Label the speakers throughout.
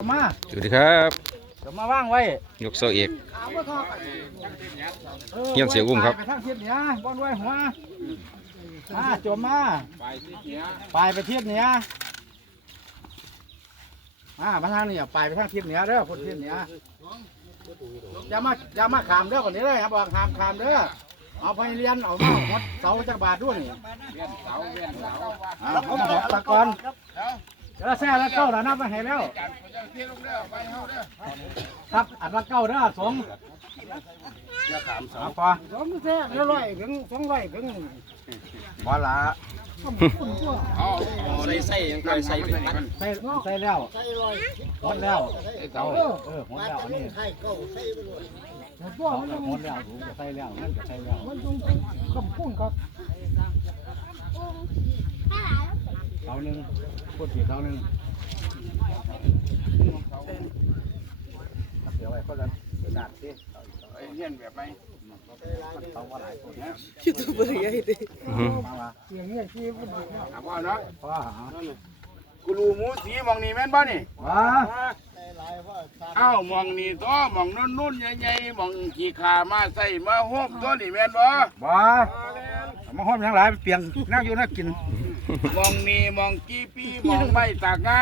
Speaker 1: มา
Speaker 2: สวัสดีครับ
Speaker 1: เดี๋ยวมาว่างไว้
Speaker 2: ยกเสาเอกเฮียนเสียอุ้มครับ
Speaker 1: ไปทางทิศเหนือบอนไว้หัวมาจมมาไปไปทิศเหนือมามาทางนี้อะไปไปทางทิศเหนือเด้อคนทิศเหนืออย่ามาอย่ามาขามเด้อคนนี้เลยครับบอกขามขามเด้อเอาไปเรียนเอามาหมดเสาจักบาทด้วยนี่เอามาหกตะกอน เออแซ่แล้วเก้าแล้วนับไปให้แล้วครับอันละเก้าเด้อสงเอาปะสองแท้เรียร้อยถึงสองร้อยถึงบ่ละ
Speaker 3: อ๋อใส่ใส่ยังไงใส่เป็นพัน
Speaker 1: ใส่ใส่แล้วหมดแล้วเก้าเออหมดแล้วอันนี้ตัวมันหมดแล้วถูกใส่แล้วนั่นก็ใส่แล้วมันต้องคำพูดครับเสาหนึ่งพูดผิดเสาหนึ่งเดี๋ยวไว้คนละกระดาษสิ
Speaker 3: เฮียนแบบไหน
Speaker 1: เขาว่าหลายคนนะ
Speaker 2: อื้อหือ
Speaker 1: มาว่าเสียงเงี้ยที่พูดผิดนะ
Speaker 3: ถามว่าเนาะ
Speaker 1: เพราะว่า
Speaker 3: กูรูหมูสีมองนี่แม่นบ่นี่
Speaker 1: ว่า
Speaker 3: เอ้ามองนี่ตัวมองนุ่นนุ่นๆใหญ่ๆมองขี้ขามาใส่มาโฮมตัวนี่แม่นบ่
Speaker 1: บ่ มาห้อมทั้งหลายเปลี่ยนนั่งอยู่นั่งกิน
Speaker 3: มองนี่มองกี้ปีมองไม่ตากงา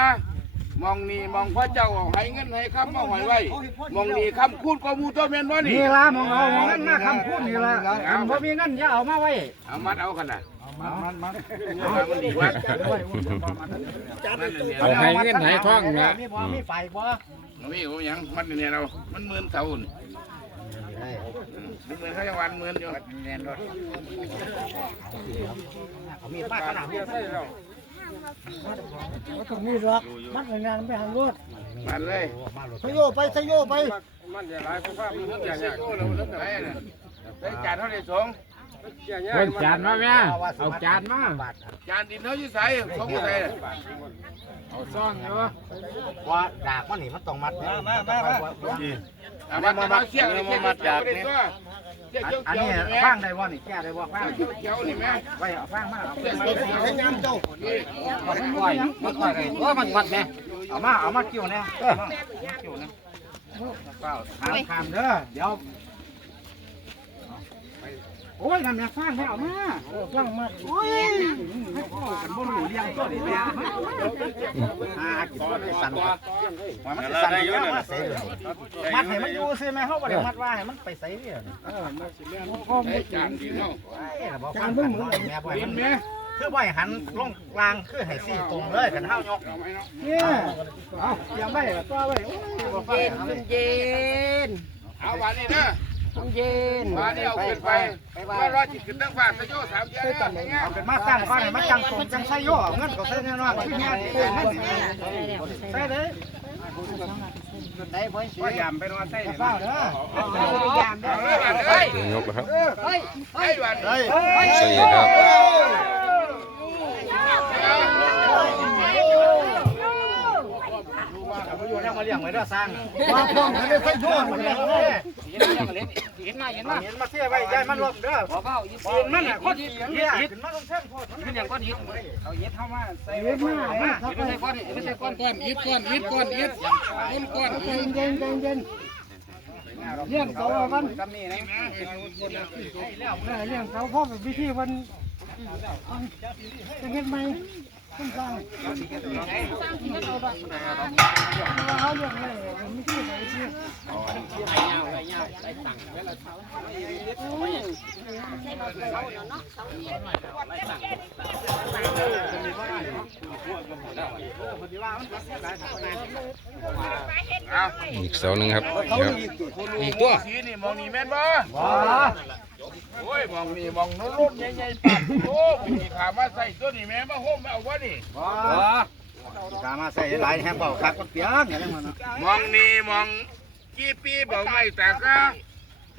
Speaker 3: มองนี่มองพระเจ้าเอาให้เงินให้คำมาหอยไว้ มองนี่คำพูดก็มูตัวแม่นบ่นี่
Speaker 1: นี่ละมองเอามองนั่นมาคำพูดนี่ละอันบ่มีเงินอย่าเอามาไว้
Speaker 3: เอามัดเอากันน่ะ
Speaker 1: มันมันมัน
Speaker 3: เอามันดีกว่า
Speaker 2: เอาให้เงินให้ท่องนะ
Speaker 1: มีบ่มีไฟบ่
Speaker 3: มีโอ้ยังมันเนี่ยเรา มันหมื่นเท่า เหมือนเขาจะวันเหมือนอยู่
Speaker 1: แน่นด้วยเอามีป้าขนาดนี้
Speaker 4: มันต้องมีหรอกมันเป็นงานไม่หันรถ
Speaker 3: มันเลย
Speaker 4: สยโยไปสยโยไป
Speaker 3: ใช้จานเท่าไหร่สอง
Speaker 2: เฮ้ยจานมาแม่เอาจานมา
Speaker 3: จานดินเท่ายี่ใส่สองยี่ใส่
Speaker 2: เอาซ่องอยู่
Speaker 1: ว่าดากมันนี่มันต้องมัดมามามามา
Speaker 3: เอามามาเสียงมามาจากนี่เจ้าเจ้า
Speaker 1: อัน
Speaker 3: เจ้า
Speaker 1: นี้
Speaker 3: นี่แม่
Speaker 1: ฟังได้บ่นี่แก้ได้บ่ฟัง
Speaker 3: เจ้าเจ้านี่แม่
Speaker 1: ไว้เอาฟังมาเอา
Speaker 3: เจ้าเจ้า
Speaker 4: ให้งานเจ้า
Speaker 1: มันปล่อยมันปล่อยเลยโอ้มันมัดแน่เอามาเอามากิ้วแน่กิ้วแน่เปล่าถามถามเด้อเดี๋ยว โอ้ยนั่นแม่ฟังให้เอามา
Speaker 4: ฟังมา
Speaker 1: โอ้ยให้พ่อกันบ่รู้เลี้ยงตัวนี้แม่หากินบ่ได้สั่นว่ามันสิสั่นอยู่มาใส่มัดให้มันอยู่ซื่อแม่เฮาบ่ได้มัดว่าให้มันไปใส่เนี่ยเออ
Speaker 3: ใช้จานดินเนาะ
Speaker 1: จานเบิ่งมือแม่บ่ให้
Speaker 3: ดิ
Speaker 1: มันน
Speaker 3: แม่
Speaker 1: คือบ่ให้หันลงกลางคือให้สี่ตรงเลยกันเฮายก
Speaker 3: เอาไหมเนาะ
Speaker 1: เนี่ยเอาเตรียมไว้ตัวไว้โอ้ยบ่ฟังเอาเลย
Speaker 4: เย็น
Speaker 3: เอาวันนี้นะ
Speaker 4: ต้องเย็น
Speaker 3: วันนี้เอาขึ้นไปว่ารอจิตขึ้นตั้งฟ้าสยโยสามเดือนแล้ว
Speaker 1: เอาเป็นมาสร้างก่อนให้มันจังตรงจังใส่โยเอาเงินก็ใส่แน่นอนคือแม่เองมันสิใส่เด้อว่ายามไปนอนใส่เฝ้าเด้อยามเด้อ
Speaker 3: เอาเลยวันเลย
Speaker 2: ยกแล้วครับ
Speaker 3: ไอ้วันเลย
Speaker 2: เสาเอกครับ
Speaker 1: อยู่ยังมาเลี้ยงไว้เด้อสร้าง
Speaker 4: มาพร้อมกันได้ใส่โยน
Speaker 1: มั
Speaker 4: มันน
Speaker 1: เลี้
Speaker 4: เลยย
Speaker 1: งเลย เห็นมาเห็นมาเห็นมาเสียไว้ยายมันลมเด้อเห็นมันน่ะคนเหี้ยขึ้นมาลงเส้นโพดมันยังก้อนหินเอาเฮ็ดเข้ามาใส่
Speaker 4: เย็นมากมาก
Speaker 1: ไม่ใช่ก้อนไม่ใช่ก้อน
Speaker 3: ก้อนอิดก้อนอิดก้อนอิดก้อนก้อน
Speaker 4: เย็นเย็นเย็นเย็น
Speaker 1: เลี้ยงเสากันกำนี่นะ
Speaker 4: เรื่องเขาพ่อเป็นพิธีวันจะเห็นไหม ต้องสร้างเขาเรื่องเลยไม่ใช่ไหนที่
Speaker 3: เอา
Speaker 2: อีกเสาหนึ่งครับครับ
Speaker 3: อีกตัวสีนี่มองนี่แม่นบ่
Speaker 1: ว้า
Speaker 3: โอ้ยมองนี่มองนุ่นรุ่นใหญ่ๆปัดโอ้มีขามาใส่ตัวนี่แม่มาโฮมเอาวะนี่
Speaker 1: ว้ากามาใส่หลายแฮมเบาคักก็เปียกอย่างนี้มัน
Speaker 3: มองนี่มองกี่ปีบอกไม่แต่ก็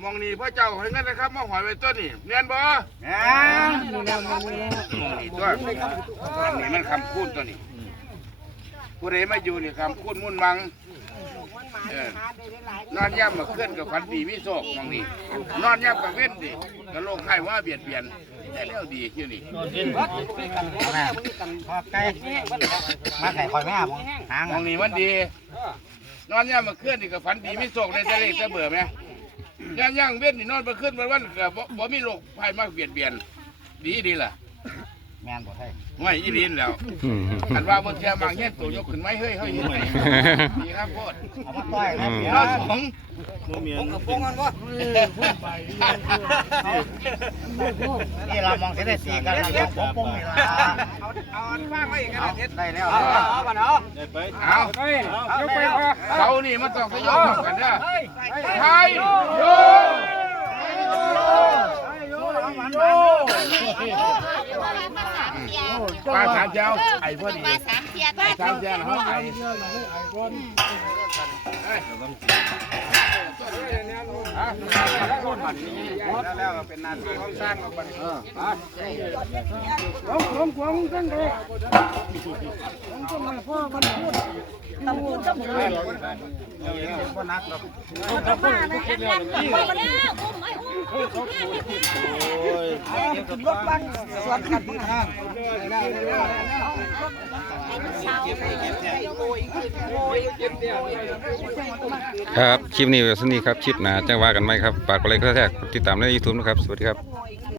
Speaker 3: มองนี่พระเจ้าให้เงินนะครับมาหอยไว้ตัวนี่เงินบ่
Speaker 1: แหม
Speaker 3: นี่ตัวนี่มันคำพูดตัวนี้ ผู้ใดมาอยู่นี่คำพูดมุ่นมังเออนอนย่ำมาเคลื่อนกับฟันดีวิโศกมองนี่นอนย่ำกับเว้นดิก็โลกไข้ว่าเบียดเบียนแต่เร็วดีอยู่นี่
Speaker 1: แม่พอไก่มาไก่คอยแม่มองหาง
Speaker 3: มองนี่มันดี นอนย่ำมาเคลื่อนนี่ก็ฝันดีไม่โศกในทะเลจะเบื่อไหมย่างย่างเว้นนี่นอนมาขึ้นวันวันก็บ่บ่มีโรคภัยมากเบียดเบียน ดีดีล่ะ
Speaker 1: แม่นบ่ใช่
Speaker 3: ไม่อีดีนแล้ว
Speaker 2: อืม
Speaker 3: อันว่าบนเทียบางเงี้ยตัวยกขึ้นไหมเฮ้ยเฮ้ยเฮ้ยดีครับโคตร
Speaker 1: เอามาต้อยนะเดี๋ยว
Speaker 3: เราสอง
Speaker 1: ผมกับพงกันบ่นี่เรามองเสียได้สี่กันนะมองพงนี่ล่ะเอาเอาอันว่างไว้อีกกันได้แล้วเอาเอาบัดเอา
Speaker 3: เอา
Speaker 1: เอาไปเอา
Speaker 3: เขานี่มันต้องสยบกันเด้อไทยโย ปลาสามเจ้าไอ้พอดี
Speaker 5: ปลาสามเทียน
Speaker 3: สามเจ้าเขาไอ้ แล้วเป็นนาทีของสร้างกับมัน
Speaker 4: หลงหลงหลงจังเลยหลงจังเลยพ่อมันพูดตำรวจตำรวจ
Speaker 1: บ่นักหรอก
Speaker 5: มานะแอนแอนมาแล้วอุ้มไอ้อุ้ม
Speaker 1: รถบังสวนกันทาง
Speaker 2: ครับ คลิปนี้เว้สนี้ครับ คลิปหนาจังว่ากันไหมครับฝากกดไลค์กดแชร์กดติดตามในยูทูบนะครับ สวัสดีครับ